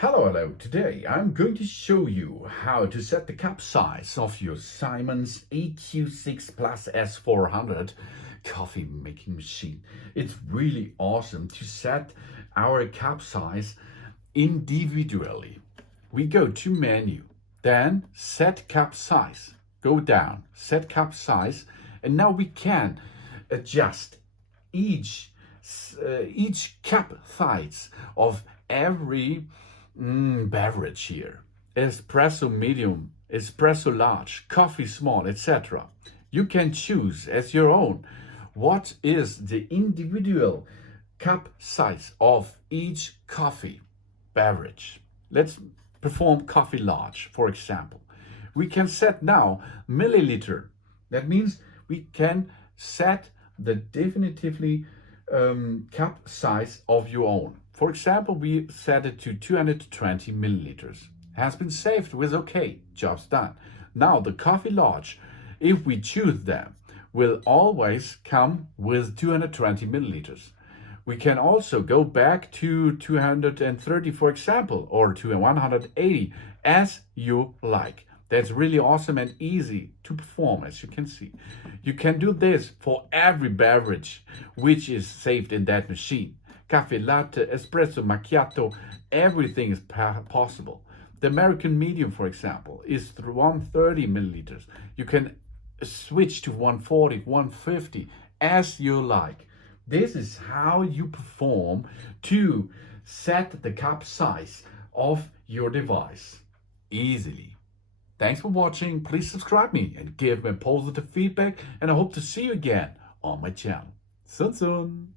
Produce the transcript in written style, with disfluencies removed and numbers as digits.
Hello. Today I'm going to show you how to set the cup size of your Siemens EQ.6 Plus S400 coffee making machine. It's really awesome to set our cup size individually. We go to menu, then set cup size, go down, set cup size, and now we can adjust each cup size of every beverage here. Espresso medium, espresso large, coffee small, etc. You can choose as your own what is the individual cup size of each coffee beverage. Let's perform coffee large, for example. We can set now milliliter. That means we can set the definitively cup size of your own. For example, we set it to 220 milliliters. Has been saved with OK, job's done. Now the coffee large, if we choose them, will always come with 220 milliliters. We can also go back to 230, for example, or to 180, as you like. That's really awesome and easy to perform, as you can see. You can do this for every beverage which is saved in that machine. Cafe latte, espresso, macchiato, everything is possible. The American medium, for example, is 130 milliliters. You can switch to 140, 150, as you like. This is how you perform to set the cup size of your device easily. Thanks for watching. Please subscribe me and give me positive feedback, and I hope to see you again on my channel. Soon.